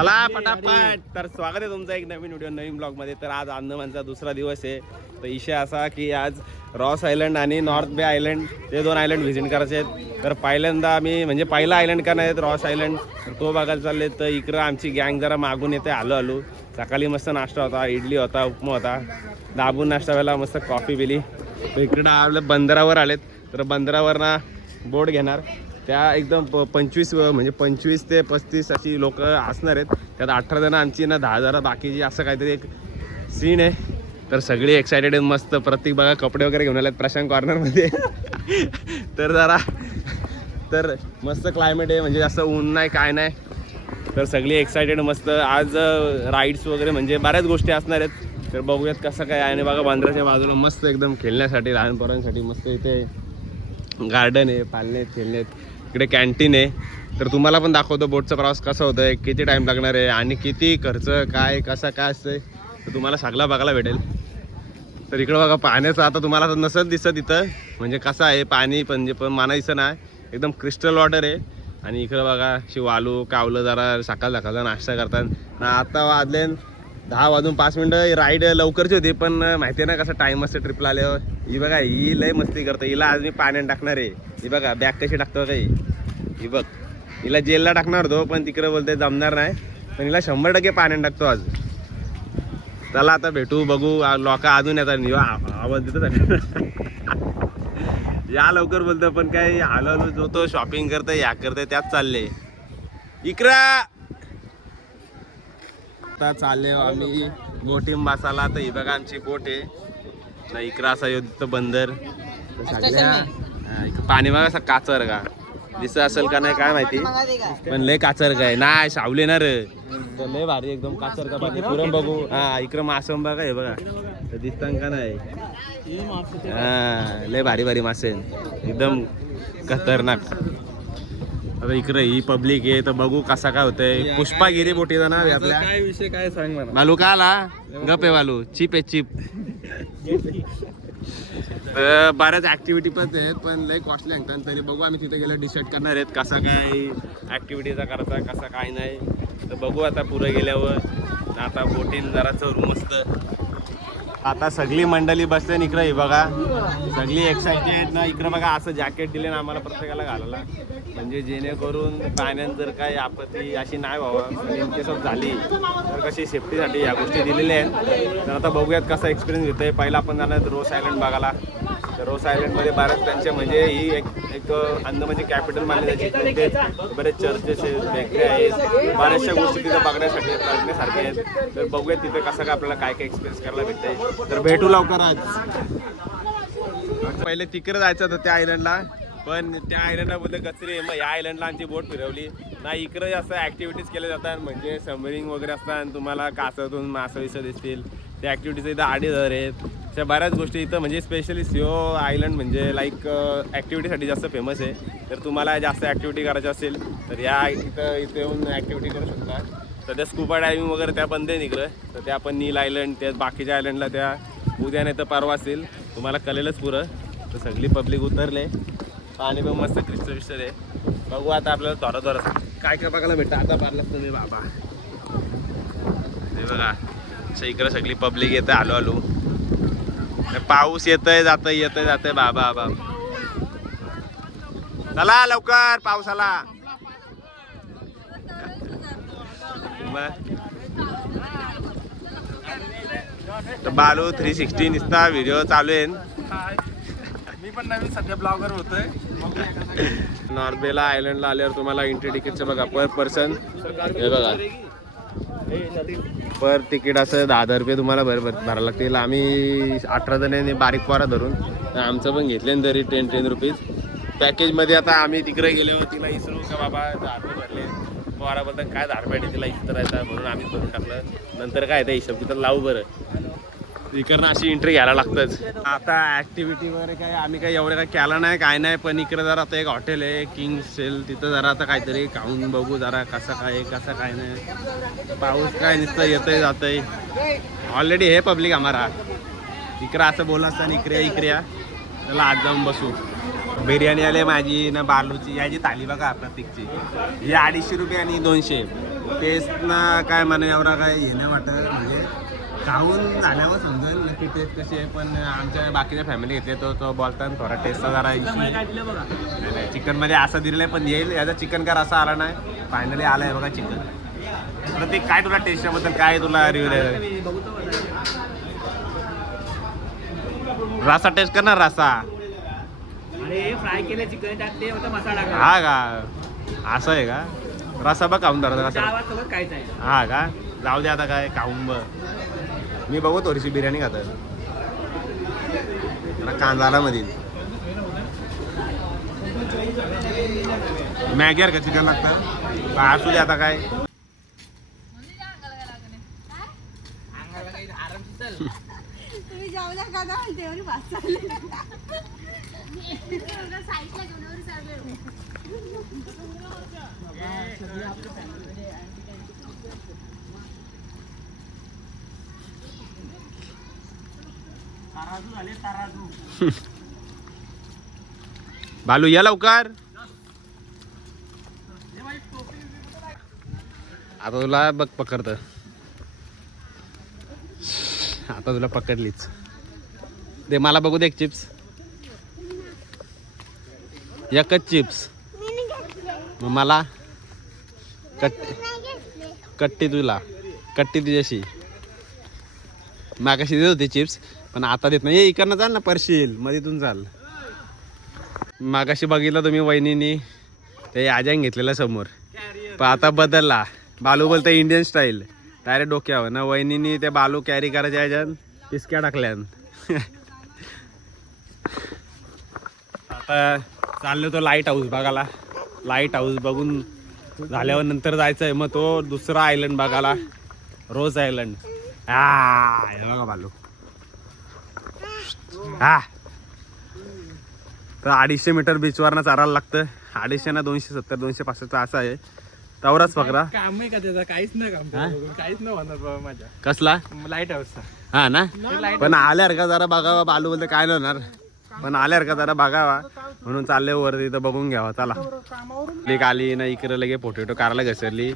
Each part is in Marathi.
चला पटापट. तर स्वागत आहे तुमचं एक नवीन व्हिडिओ नवीन ब्लॉग मध्ये. तर आज अंदमानचा दुसरा दिवस आहे. तर विषय असा की आज रॉस आयलंड आणि नॉर्थ बे आयलंड ते दोन आयलंड व्हिजिट करायचे आहेत. तर पहिल्यांदा आम्ही म्हणजे पहिला आयलंड का नाही रॉस आयलंड तो बघायला चालले. तर इकडं आमची गँग जरा मागून येते. आलो सकाळी मस्त नाश्ता होता, इडली होता, उपमा होता, दाबून नाश्ता व्हायला मस्त कॉफी पिली. तर इकडं आपल्या बंदरावर आलेत. तर बंदरावर ना बोट घेणार त्या एकदम 25 ते 35 अशी लोक असणार आहेत. त्यात 18 जण आमची ना 10 जण बाकीची असं काहीतरी एक सीन आहे. तर सगळी एक्सायटेड आहेत मस्त. प्रत्येक बघा कपडे वगैरे घेऊन आलेत प्रशांत कॉर्नरमध्ये. तर मस्त क्लायमेट आहे, म्हणजे असं ऊन नाही काय नाही. तर सगळी एक्सायटेड मस्त. आज राईड्स वगैरे म्हणजे बऱ्याच गोष्टी असणार आहेत. तर बघूयात कसं काय. आणि बघा बंदराच्या बाजूला मस्त एकदम खेळण्यासाठी लहान पोरांसाठी मस्त इथे गार्डन आहे, पाळणे आहेत, खेळणे आहेत. इकडे कॅन्टीन आहे. तर तुम्हाला पण दाखवतो बोटचा प्रवास कसा होतो आहे, किती टाईम लागणार आहे आणि किती खर्च काय कसा काय असतं तर तुम्हाला सगळं बघायला भेटेल. तर इकडं बघा पाण्याचं आता तुम्हाला नसत दिसत इथं म्हणजे कसं आहे पाणी पण माना दिसत नाही, एकदम क्रिस्टल वॉटर आहे. आणि इकडं बघा वालू कावलं जरा सकाळ नाश्ता करतात ना. आता वाजले 10:05. राईड लवकरची होती पण माहिती आहे ना कसं टाईम असतं ट्रिपला आल्यावर. ही बघा ही लय मस्ती करतो. हिला आज मी पाण्यात टाकणार आहे. ही बघा बॅग कशी टाकतो काही. ही बघ हिला जेलला टाकणार होतो पण तिकडे बोलते जमणार नाही, पण हिला 100% पाण्यात टाकतो आज. चला आता भेटू बघू. लोक अजून येतात आवाज देतो या लवकर बोलतो पण काय हळूहळू जो तो शॉपिंग करतोय या करतोय त्यात चालले. इकरा आता चालले आम्ही बोटिंग बसायला. तर ही बघा आमची बोट आहे ना. इकडं असा युद्ध बंदर पाणी बघा असं काचर का दिसत असेल का नाही काय माहिती, पण लय काचर काय नाही सावले ना रे. तर लय भारी एकदम काचर का पाणी पुरण बघू. हा इकडं मासं बघा हे बघा दिसतं का नाही. हा लय भारी भारी मासे एकदम खतरनाक. आता इकडे ही पब्लिक आहे तर बघू कसा काय होतंय. पुष्पागिरी बोटीचा नाव आहे आपल्या. काय विषय काय सांग मला. बालू का आला गप आहे बालू. चिप आहे चिप. बऱ्याच ऍक्टिव्हिटी पण आहेत पण लय कॉस्टली सांगतात. तरी बघू आम्ही तिथे गेलं डिसाईड करणार आहेत कसा काय ऍक्टिव्हिटीचा करायचा कसा काय नाही. तर बघू आता पुढे गेल्यावर. आता बोटिंग जरा चढू मस्त. आता सगळी मंडळी बसते इकडे. ही बघा सगळी एक्साइटेड ना. इकडं बघा असं जॅकेट दिले ना आम्हाला प्रत्येकाला घालायला, म्हणजे जेणेकरून पाण्यात जर काही आपत्ती अशी नाही व्हावं इनकेस झाली तर कशी सेफ्टीसाठी या गोष्टी दिलेल्या आहेत. तर आता बघूयात कसा एक्सपिरियन्स घेतो आहे. पहिला आपण जाणार रोस आयलंड बघायला. तर रोस आयलंडमध्ये बऱ्याच त्यांचे म्हणजे ही एक अंदमानची कॅपिटल मानली जाते. तिथे बरेच चर्चेस आहेत, बेकरी आहेत, बऱ्याचशा गोष्टी तिथे बघण्यासाठी बघण्यासारख्या आहेत. तर बघूयात तिथे कसं काय आपल्याला काय काय एक्सपिरियन्स करायला भेटतंय. तर भेटू लवकर. आज पहिले तिकडे जायचं होतं त्या आयलंडला पण त्या आयलंडला बोलते कचरे. मग या आयलंडला आमची बोट फिरवली ना. इकडे जास्त ॲक्टिव्हिटीज केल्या जातात म्हणजे सबमरीन वगैरे असतात. तुम्हाला कासवतून मासं दिसतील त्या ॲक्टिव्हिटीज इथं 2,500 आहेत. अशा बऱ्याच गोष्टी इथं म्हणजे स्पेशली सिओ आयलंड म्हणजे लाईक ॲक्टिव्हिटीसाठी जास्त फेमस आहे. तर तुम्हाला जास्त ॲक्टिव्हिटी करायची असेल तर इथे येऊन ॲक्टिव्हिटी करू शकता. सध्या स्कुबा डायव्हिंग वगैरे त्या बंद आहे इकडं. तर त्या पण नील आयलंड त्या बाकीच्या आयलंडला त्या उद्या नाही तर परवा असेल तुम्हाला कळेलच पुरं. तर सगळी पब्लिक उतरले. पाणी पण मस्त क्रिस्टल आहे. बघू आता आपल्याला थोडं काय काय बघायला भेटतं. आता पारलाच तुम्ही बाबा ते बघा इकडं सगळी पब्लिक येते. आलो पाऊस येतंय जातंय बाबा. चला लवकर पाऊस आला. तर बालू 360 निसता व्हिडिओ चालू आहे. मी पण नवीन सध्या ब्लॉगर होतोय. नॉर्थ बेला आयलंडला आल्यावर तुम्हाला एंट्री तिकीटचं बघा पर पर्सन हे बघा पर तिकीट असं 10,000 रुपये तुम्हाला भरायला लागतील. आम्ही 18 जणांनी बारीक पोरा धरून आमचं पण घेतले ना तरी 10 रुपीज पॅकेजमध्ये. आता आम्ही तिकडे गेल्यावर तिला इसरू का बाबा 10 रुपये भरले. पोराबद्दल काय 10 रुपये तिला इस्तरायचा म्हणून आम्ही भरून टाकलं. नंतर काय ते हिशोब तिथं लावू बरं. इकडनं अशी एंट्री घ्यायला लागतंच. आता ॲक्टिव्हिटी वगैरे काय आम्ही काय एवढं काय केलं नाही काय नाही. पण इकडे जरा आता एक हॉटेल आहे किंग सेल तिथं जरा आता काहीतरी खाऊन बघू जरा कसं काय नाही. पाऊस काय नुसतं येतंय जातंय. ऑलरेडी हे पब्लिक आम्हाला इकडं असं बोलत असताना इकडे या त्याला आज जाऊन बसू. बिर्याणी आली माझी ना बालूची याची थाली बघा प्रत्येकची ही 250 रुपये आणि 200. टेस्ट ना काय म्हणा एवढा काय हे नाही वाटत म्हणजे खाऊन झाल्यावर समजेल नक्की टेस्ट कशी आहे. पण आमच्या बाकीच्या फॅमिली घेतले तो बोलताना थोडा टेस्टचा जरा नाही चिकनमध्ये असं दिलेलं आहे पण येईल याचा चिकन का रसा आला नाही. फायनली आला आहे बघा चिकन. प्रत्येक काय तुला टेस्टच्याबद्दल काय तुला रिव्ह्यू आहे? रसा टेस्ट करणार रसा. अरे फ्राय केले चिकन टाकते मसाला हा का असं आहे का? रसा बघ खाऊन धरतो रसा सोबत काहीच आहे. हा का जाऊ दे आता काय खाऊन बघ. मी बघू थोडीशी बिर्याणी खात कांदा मध्ये मॅगी का चिकन लागतं असू दे आता काय. तुम्ही जेवल्या का ना म्हणते एवढी भात चालली. बालू या लवकर. आता तुला बघ पकडत आता तुला पकडलीच. दे मला बघू दे एक चिप्स एकच चिप्स मग मला कट्टी तुला कट्टी तुझ्याशी मागाशी देत होती चिप्स पण आता देत नाही. इकडनं चाल ना परशील मध्येतून चाल. मागाशी बघितलं तुम्ही वहिनीनी ते आजांग घेतलेलं समोर पण आता बदलला. बालू बोलतं इंडियन स्टाईल डायरेक्ट डोक्यावर ना. वहिनीनी ते बालू कॅरी करायच्या ह्याच्यात पिसक्या टाकल्यान. आता चाललो तो लाईट हाऊस बघायला. लाईट हाऊस बघून झाल्यावर नंतर जायचं आहे मग तो दुसरा आयलंड बघायला रोज आयलंड. हा हे बघा बालू हा तर 250 मीटर बीचवरनं चालायला लागतं. 250 ना 270 265 असं आहे. तवराच पकडा काम आहे का त्याचा काहीच नाही काम काहीच नाही होणार बाबा माझ्या कसला लाईट हाऊसचा. हा ना पण आल्यावर का जरा बघावा. बालू बोलते काय नाही होणार पण आल्यावर का जरा बघावा म्हणून चालले वरती तर बघून घ्यावा. चला लेक आली ना इकडे लगे पोटॅटो कारला घसरली.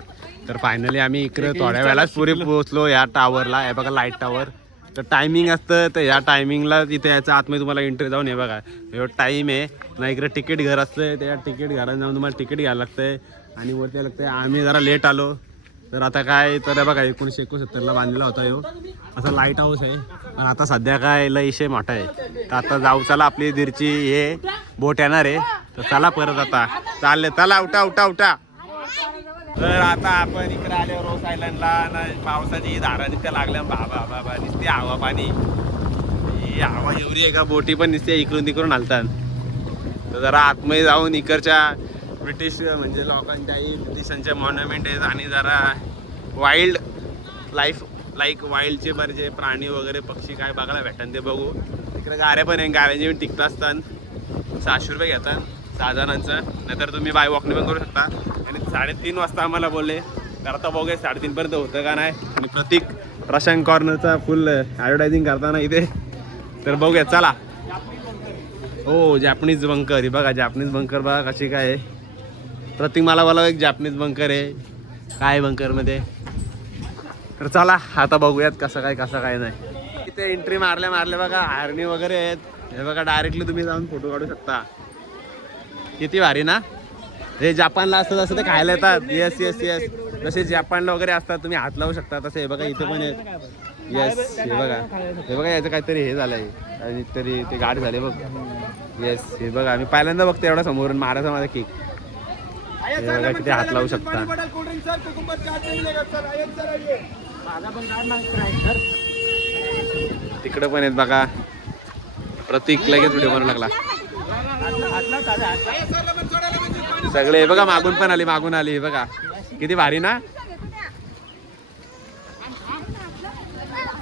तर फायनली आम्ही इकडे थोड्या वेळाच पुढे पोहोचलो या टावरला. हे बघा लाईट टावर. तर टायमिंग असतं तर या टायमिंगला इथे याच्या आतमध्ये तुम्हाला एंट्री जाऊन हे बघा एवढं टाईम आहे ना. इकडे तिकीट घर असतं त्या तिकीट घरात जाऊन तुम्हाला तिकीट घ्यायला लागतंय आणि वरती लागतंय. आम्ही जरा लेट आलो तर आता काय तर बघा 1969ला बांधलेला होता ह्यो असा लाईट हाऊस आहे. आणि आता सध्या काय लय इशे मोठा आहे. तर आता जाऊ चला आपली दीरची हे बोट येणार आहे तर चला परत आता चालले. चला उठा उठा उठा. तर आता आपण इकडे आले रोज आयलंडला ना. पावसाची धारा नुसत्या लागल्या बाबा बाबा नुसती हवा पाणी. ही हवा एवढी आहे का बोटी पण नुसते इकडून तिकडून हलतात. तर जरा आतमध्ये जाऊन इकडच्या ब्रिटिश म्हणजे लोकांच्याही ब्रिटिशांच्या मॉन्युमेंट आहेत आणि जरा वाईल्ड लाईक वाईल्डचे बरेच प्राणी वगैरे पक्षी काय बघायला भेटतात ते बघू. इकडे गाऱ्या पण आहे. गाऱ्यांचे पण तिकीट असतात 600 रुपये घेतात 6 जणांचं. नाहीतर तुम्ही बाय वॉकने पण करू शकता. आणि 3:30 वाजता आम्हाला बोलले तर आता बघूया 3:30 पर्यंत होतं का नाही. आणि प्रतीक प्रशांत कॉर्नरचा फुल ॲडव्हर्टायझिंग करताना इथे तर बघूया चला. हो जॅपनीज बंकर ही बघा जॅपनीज बंकर बघा कशी काय आहे. प्रतीक मला बोला एक जॅपनीज बंकर आहे काय बंकरमध्ये. तर चला आता बघूयात कसं काय नाही. इथे एंट्री मारल्या बघा आर्मी वगैरे आहेत. हे बघा डायरेक्टली तुम्ही जाऊन फोटो काढू शकता. किती भारी ना. हे जपानला असतं ते खायला येतात. येस येस येस जसे जपानला वगैरे असतात तुम्ही हात लावू शकता तसे हे बघा इथे पण आहेत. येस हे बघा याचं काहीतरी हे झालं आहे आणि तरी ते गाठ झाले बघ. येस हे बघा आम्ही पहिल्यांदा बघतो एवढा समोरून मारायचा माझा केक. हे बघा किती हात लावू शकता. तिकडं पण आहेत बघा. प्रतीक लगेच व्हिडिओ बनवू लागला. सगळे हे बघा मागून पण आली मागून आली. हे बघा किती भारी ना.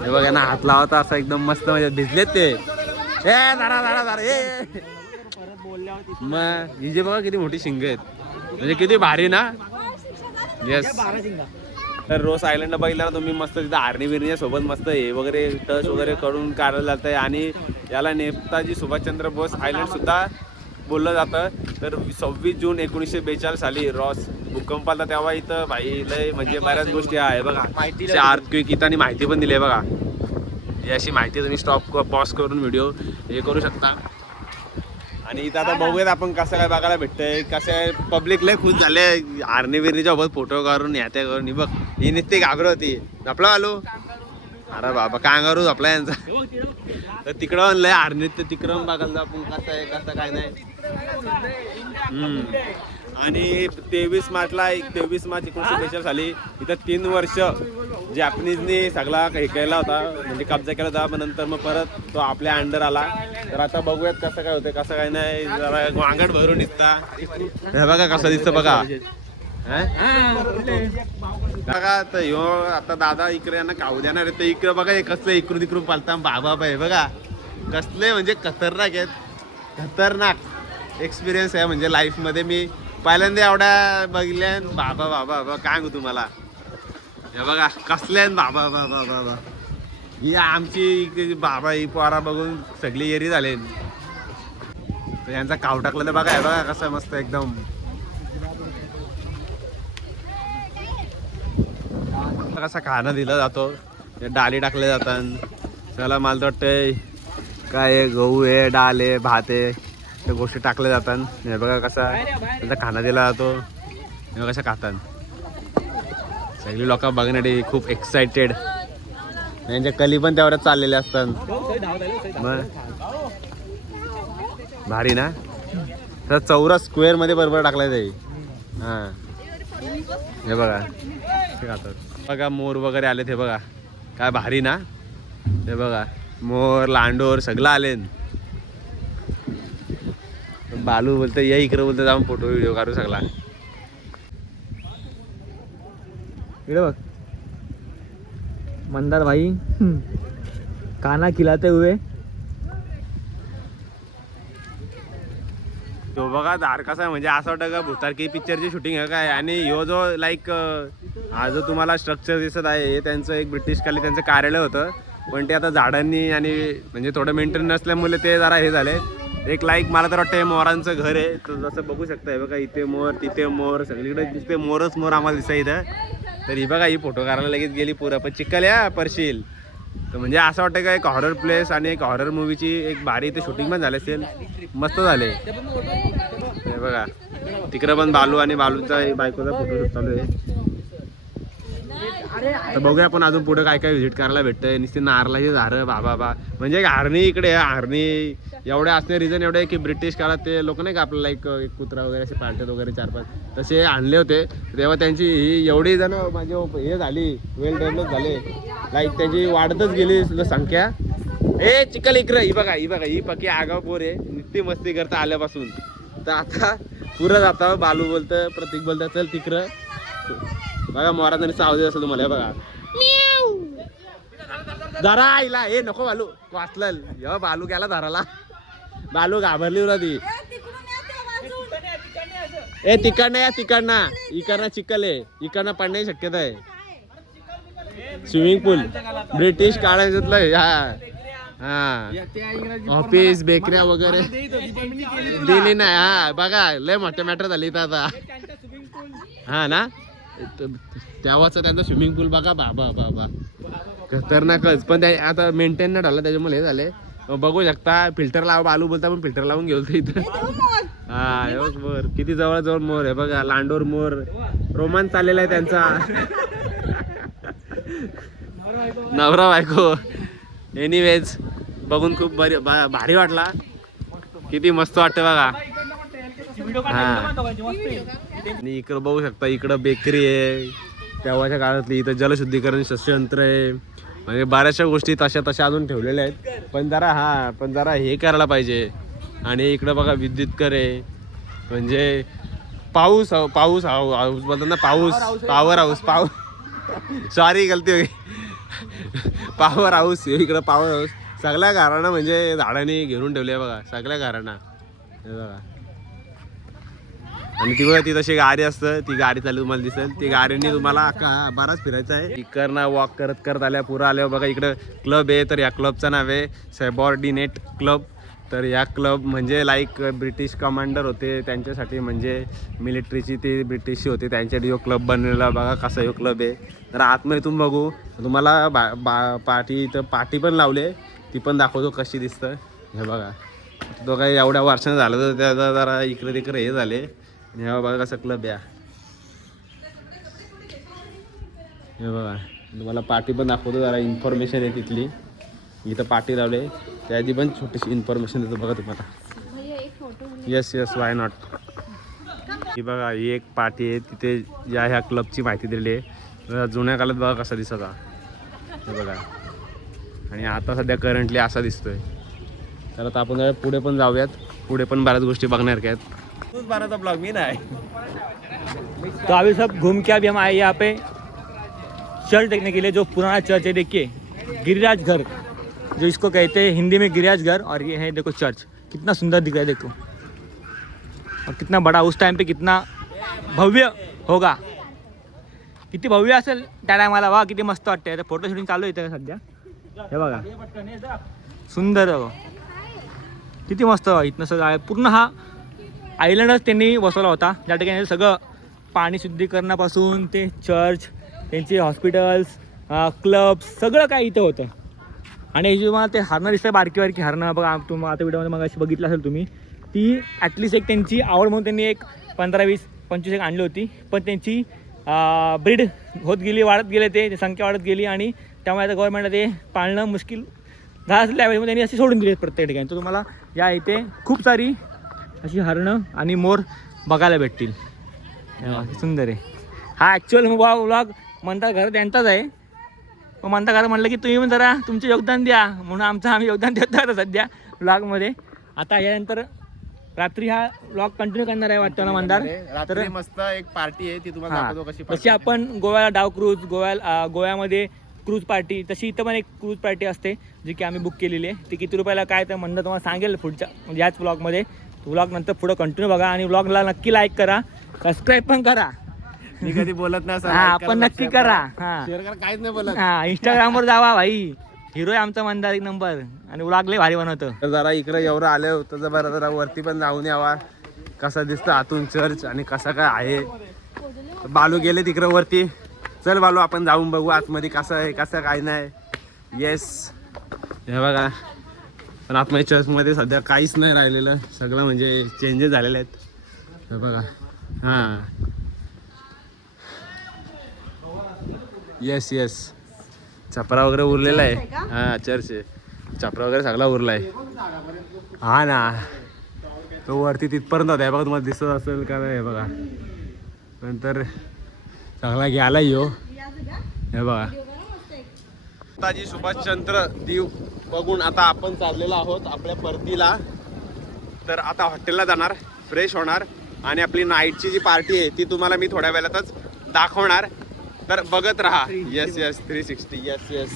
हे बघा ना हात लावता असं एकदम मस्त म्हणजे भिजलेत ते. ए धरा ए मग हिजे बघा किती मोठी शिंग आहेत म्हणजे किती भारी ना. येस तर रोज आयलंडला बघितलं ना तुम्ही मस्त तिथं आर्मी बिर्नीच्या सोबत मस्त हे वगैरे टच वगैरे करून काढलं जात आहे. आणि याला नेताजी सुभाषचंद्र बोस आयलंड सुद्धा बोललं जातं. तर 26 जून 1942 साली रॉस भूकंप आला तेव्हा इथं भाई लय म्हणजे बऱ्याच गोष्टी आहे बघा. अर्थक्वेक इथं आणि माहिती पण दिली आहे बघा. ही अशी माहिती तुम्ही स्टॉप पॉज करून व्हिडिओ हे करू शकता. आणि इथं आता बघूयात आपण कसं काय बघायला भेटतंय. कसं आहे पब्लिक लय खुश झाले आर्नी बिर्नीच्या सोबत फोटो काढून यात्या करून. ही बघ ही नुसती घाबरत होती आपला आलो. अरे बाबा कांगारू आपला यांचा. तर तिकडं लय आर्नीत तर तिकडं बघायला आपण कसं आहे कसं काय नाही. आणि 23 मार्च 1942 साली इथं 3 वर्ष जॅपनीजनी सगळा हे केला होता म्हणजे कब्जा केला होता. पण नंतर मग परत तो आपल्या अंडर आला. तर आता बघूयात कसं काय होतं कसं काय नाही. जरा वांगड भरून दिसता हे बघा कसं दिसतं बघा. बघा तर ह्यो आता दादा इकडे यांना खाऊ देणार आहे. तर इकडे बघा हे कसलं इकडून तिकडून पालता बाबा बाय बघा कसले म्हणजे खतरनाक आहेत. खतरनाक एक्सपिरियन्स आहे म्हणजे लाईफमध्ये मी पहिल्यांदा एवढ्या बघितल्या. बाबा बाबा बाबा काय सांगू तुम्हाला. हे बघा कसल्या बाबा बाबा बाबा ही आमची बाबा ही पोरा बघून सगळी येरी झाले. तर यांचा काव टाकलं तर बघा हे बघा कसं मस्त एकदम. कसा खाणं दिला जातो डाली टाकले जातात. त्याला मला तर वाटतंय काय गहू आहे डाल आहे भात आहे त्या गोष्टी टाकल्या जातात. हे बघा कसा त्यांचा खाना दिला जातो. हे बघा कशा खातात. सगळी लोक बघण्यासाठी खूप एक्सायटेड. त्यांच्या कली पण तेवढ्याच चाललेल्या असतात. मग भारी ना. तर चौरस स्क्वेअर मध्ये बरोबर टाकलाय ते. हां हे बघा ते खातात. बघा मोर वगैरे आले ते बघा काय भारी ना. हे बघा मोर लांडोर सगळं आले. बालू बोलते या इकडे बोलते जाऊन फोटो व्हिडिओ काढू सगळा. इकडे बघ मंदार भाई खाना खिलाते हुए. तो बघा दार कसा आहे म्हणजे असं वाटतं का भूतारकी पिक्चरची शूटिंग आहे काय. आणि ह्यो जो लाईक हा जो तुम्हाला स्ट्रक्चर दिसत आहे हे त्यांचं एक ब्रिटिश काली त्यांचं कार्यालय होतं. पण ते आता झाडांनी आणि म्हणजे थोडं मेंटेन नसल्यामुळे ते जरा हे झाले. एक लाईक मला तर वाटतं मोरांचं घर आहे. तर जसं बघू शकताय बघा इथे मोर तिथे मोर सगळीकडे दिसते मोरच मोर आम्हाला दिसतं इथं. तर ही बघा ही फोटो काढायला लगेच गेली पुरा पण चिखल या परशील. तर म्हणजे असं वाटतं का एक हॉरर प्लेस आणि एक हॉरर मूवीची एक भारी इथे शूटिंग पण झाले असेल. मस्त झाले हे बघा. तिकडं पण बालू आणि बालूचा बायकोचा फोटो चालू आहे. तर बघूया आपण अजून पुढे काय काय व्हिजिट करायला भेटतंय. नुसती नारळाची झाडं बाबा म्हणजे हरणी इकडे हरणी एवढे असणे रिझन एवढे की ब्रिटिश काळात ते लोक नाही का आपल्याला एक कुत्रा वगैरे असे पाळतात वगैरे 4-5 तसे आणले होते. तेव्हा त्यांची ही एवढी जण म्हणजे हे झाली वेल डेव्हलप झाले लाईक त्याची वाढतच गेली संख्या. ए चिकल इकडं ही बघा ही पक्की आगाव पोर आहे नित्ती मस्ती करता आल्यापासून. तर आता पुरं जाता बालू बोलतं प्रतीक बोलतं चल तिकडं. बघा मोराचा सावध असेल तुम्हाला. हे बघा धरा आईला हे नको बालू वाचलं य बालू गेला धराला. बालू घाबरली होता ती. ए तिकडनं या तिकडनं इकडनं चिखल आहे इकडनं पडण्याची शक्यता आहे. स्विमिंग पूल ब्रिटिश काळातलं हा ऑफिस बेकऱ्या वगैरे दिली नाही. हा बघा लय मोठे मॅटर झाली इथं आता. हा ना तेव्हाच त्यांचा स्विमिंग पूल बघा बाबा बाबा खतरनाकच. पण त्या आता मेंटेन नाही झालं त्याच्यामुळे हे झाले. बघू शकता फिल्टर लावा बालू बोलता पण फिल्टर लावून गेलो इथं. हा एवढं मोर किती जवळ मोर आहे बघा. लांडोर मोर रोमांच चाललेला आहे त्यांचा. नवरा बायको. एनिवेज बघून खूप भारी वाटला. किती मस्त वाटतं बघा. हा आणि इकडं बघू शकता इकडं बेकरी आहे तेव्हाच्या काळातली. इथं जलशुद्धीकरण शस्ययंत्र आहे म्हणजे बऱ्याचशा गोष्टी तशा अजून ठेवलेल्या आहेत. पण जरा हे करायला पाहिजे. आणि इकडं बघा विद्युतकर आहे म्हणजे पाऊस हाऊस बोलतात ना पॉवर हाऊस सॉरी गलती होई पॉवर हाऊस. इकडं पॉवर हाऊस सगळ्या घरांना म्हणजे झाडांनी घेरून ठेवले बघा सगळ्या घरांना. हे बघा आणि ती बघा ती तशी गाडी असतं ती गाडी चालली तुम्हाला दिसेल. ती गाडीने तुम्हाला बराच फिरायचं आहे. इकडनं वॉक करत आल्या पुरा आल्यावर बघा इकडं क्लब आहे. तर या क्लबचं नाव आहे सबऑर्डिनेट क्लब. तर या क्लब म्हणजे लाईक ब्रिटिश कमांडर होते त्यांच्यासाठी, म्हणजे मिलिटरीची ते ब्रिटिशची होते त्यांच्यासाठी जो क्लब बनलेला बघा कसा ह्यो क्लब आहे. तर आतमध्ये तुम्ही बघू तुम्हाला पाठी इथं पाठी पण लावले, ती पण दाखवतो कशी दिसतं. हे बघा तो काही एवढ्या वर्षानं झालं तर त्याचा जरा इकडे तिकडे हे झाले. आणि हे बघा कसं क्लब आहे. हे बघा तुम्हाला पाठी पण दाखवतो, जरा इन्फॉर्मेशन आहे तिथली. इथं पाठी लावले त्याची पण छोटीशी इन्फॉर्मेशन देतो बघा तुम्हाला. भैया एक photo. Yes yes why not. ही बघा ही एक पाठी आहे, तिथे ह्या क्लबची माहिती दिली आहे. जुन्या काळात बघा कसा दिसत हा, हे बघा. आणि आता सध्या करंटली असा दिसतोय. तर आता आपण पुढे पण जाऊयात, पुढे पण बऱ्याच गोष्टी बघण्यासारख्या आहेत. तूच बाराचा ब्लॉग मी नाही. तो अभी सब घूम के अभी हम आए यहाँ पे चर्च देखने के लिए, जो पुराना चर्च है. देखिए गिरिराज घर, जो इसको कहते हैं हिंदी में गिरिराज घर. और ये है देखो चर्च, कितना सुंदर दिख रहा है देखो, और कितना बड़ा. उस टाइम पे कितना भव्य होगा, किती भव्य असेल त्या टायमाला. वा किती मस्त वाटते. आता फोटो शूटिंग चालू आहे सध्या. हे बघा सुंदर, किती मस्त. इथनं सगळं आहे पूर्ण. हा आयलंडच त्यांनी बसवला होता, ज्या ठिकाणी सगळं पाणी शुद्धीकरणापासून ते चर्च, त्यांचे हॉस्पिटल्स, क्लब्स, सगळं काय इथं होतं. आणि हे तुम्हाला ते हरणं दिसतं, बारकी बारकी हरणं बघा. तुम्हाला आता व्हिडिओमध्ये मग अशी बघितलं असेल तुम्ही. ती ॲटलिस्ट एक त्यांची आवड म्हणून त्यांनी एक 15, 20, 25 एक आणली होती. पण त्यांची ब्रीड होत गेली, वाढत गेले, ते संख्या वाढत गेली. आणि त्यामुळे आता गव्हर्नमेंटला ते पाळणं मुश्किल झालं असल्या वेळेस त्यांनी अशी सोडून दिली प्रत्येक ठिकाणी. तर तुम्हाला या इथे खूप सारी अशी हरणं आणि मोर बघायला भेटतील. सुंदर आहे. हा ॲक्च्युअल व्लॉग म्हणता घर त्यांचाच आहे. मग म्हणता घर म्हटलं की तुम्ही पण जरा तुमचे योगदान द्या, म्हणून आम्ही योगदान देतो आता सध्या व्लॉगमध्ये. आता यानंतर रात्री हा व्लॉग कंटिन्यू करणार आहे वाटतं ना मंदार. तर मस्त एक पार्टी आहे ती तुम्हाला दाखवतो कशी. जशी आपण गोव्याला डाव क्रूज, गोव्यामध्ये क्रूज पार्टी, तशी इथं पण एक क्रूज पार्टी असते जी की आम्ही बुक केलेली आहे. ती किती रुपयाला काय तर म्हणणं तुम्हाला सांगेल पुढच्या म्हणजे ह्याच व्लॉगमध्ये. व्लॉग नंतर पुढं कंटिन्यू बघा आणि व्लॉगला नक्की लाईक करा, सबस्क्राईब पण करा. मी कधी बोलत नाही. हा पण नक्की करा. हा शेअर करा, काहीच नाही बोलत. हा इंस्टाग्रामवर जावा भाई, हिरो आहे आमचा मंदार एक नंबर. आणि व्लॉग लय भारी बनवतो. तर जरा इकडे एवढं आलं होतं जरा वरती पण जाऊन यावा, कसा दिसतं आतून चर्च आणि कसा काय आहे. बालू गेले तिकडे वरती. चल बालू आपण जाऊन बघू आतमध्ये कसं आहे कसं काय नाही. येस हे बघा. पण आतमध्ये चर्चमध्ये सध्या काहीच नाही राहिलेलं, सगळं म्हणजे चेंजेस झालेले आहेत. हे बघा. हां येस येस छपरा वगैरे उरलेला आहे. हां चर्च आहे, छपरा वगैरे सगळा उरला आहे. हा ना तो वरती तिथपर्यंत होता. हे बघा तुम्हाला दिसत असेल का हे बघा. नंतर चांगला घ्यायला येऊ. हे बघा नेताजी सुभाषचंद्र दीव बघून आता आपण चाललेलो आहोत आपल्या परतीला. तर आता हॉटेलला जाणार, फ्रेश होणार आणि आपली नाईटची जी पार्टी आहे ती तुम्हाला मी थोड्या वेळातच दाखवणार. तर बघत राहा. Yes yes 360. येस येस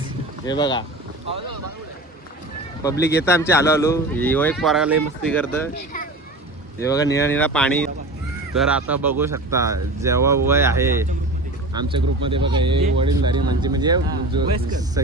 हे बघा पब्लिक येतं आमची. आलो यो एक पोराला मस्ती करतं. हे बघा निळा निळा पाणी. तर आता बघू शकता जेव्हा वय आहे आमच्या ग्रुपमध्ये बघा हे वडीलधारी म्हणजे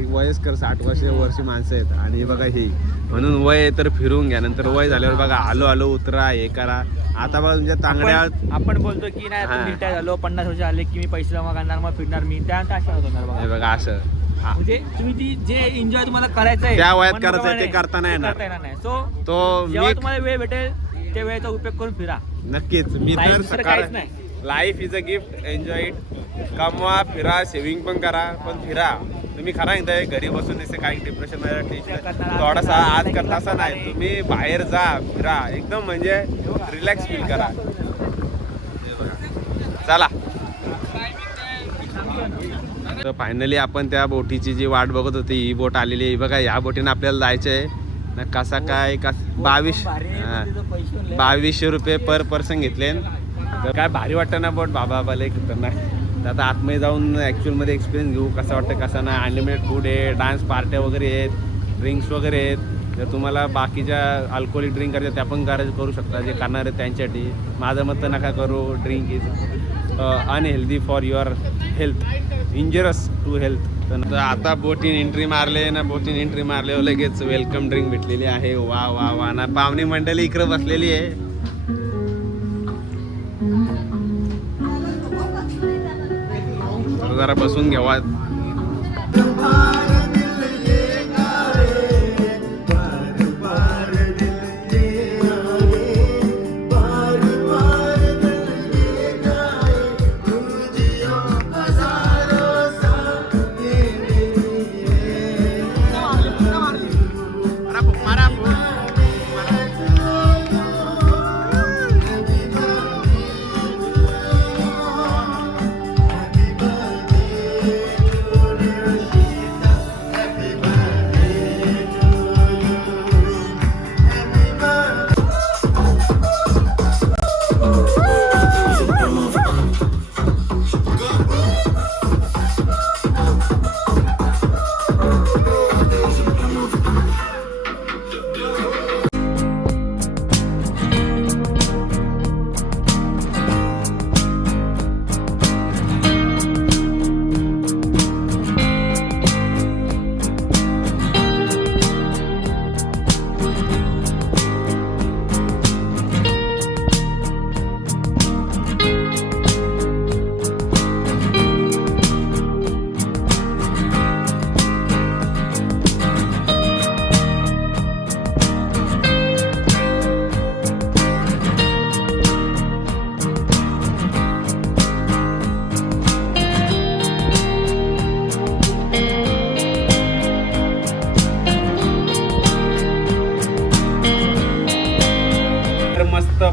वयस्कर 60 वर्षी माणसं आहेत. आणि बघा ही म्हणून वय तर फिरून घ्या. नंतर वय झाल्यावर बघा आलो उतरा हे करा. आता बघा तुमच्या तांगड्या आपण बोलतो की नाही रिटायर झालो 50 वर्ष आले की मी पैसे जमा करणार मग फिरणार मी त्या अशा होणार बघा. हे बघा असं म्हणजे तुम्ही ती जे एन्जॉय तुम्हाला करायचं आहे त्या वयात करायचं ते करता नाही येणार. सो तो जेव्हा तुम्हाला वेळ भेटेल त्या वेळेचा उपयोग करून फिरा. नक्कीच. मी तर सकाळ काहीच नाही. Life is a gift. Enjoy it. कमवा फिरा, सेव्हिंग पण करा पण फिरा. तुम्ही खरा एकदा घरी बसून दिसते काही डिप्रेशन टेन्शन थोडासा आज करता असं नाही. तुम्ही बाहेर जा फिरा एकदम म्हणजे रिलॅक्स फील करा. चला तर फायनली आपण त्या बोटीची जी वाट बघत होती ही बोट आलेली आहे बघा. या बोटीने आपल्याला जायचं आहे ना. कसा काय 2200 रुपये पर पर्सन घेतले. तर काय भारी वाटतं ना बोट. बाबा लय खतरनाक. तर आता आतमध्ये जाऊन ॲक्च्युअलमध्ये एक्सपिरियन्स घेऊ कसा वाटतं कसा नाही. अनलिमिटेड फूड आहे, डान्स पार्ट्या वगैरे आहेत, ड्रिंक्स वगैरे आहेत. जर तुम्हाला बाकीच्या अल्कोहोलिक ड्रिंक करायचं त्या पण करू शकता, जे करणार आहेत त्यांच्यासाठी. माझं मत तर नका करू. Drink is unhealthy for your health, injurious to health. तर आता बोटीन एंट्री मारले ना, बोटीन एंट्री मारले लगेच वेलकम ड्रिंक भेटलेली आहे. वा वा वा ना, पाहुणी मंडळी इकडे बसलेली आहे. तर जरा बसून घ्यावा.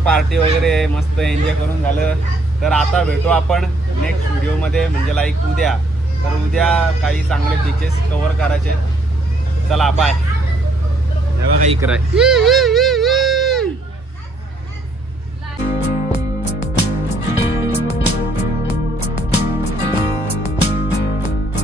पार्टी वगैरे मस्त एन्जॉय करून झालं. तर आता भेटू आपण नेक्स्ट व्हिडिओमध्ये, म्हणजे लाईक उद्या. तर उद्या काही चांगले बीचेस कव्हर करायचे. चला बाय. हे बघा इकडे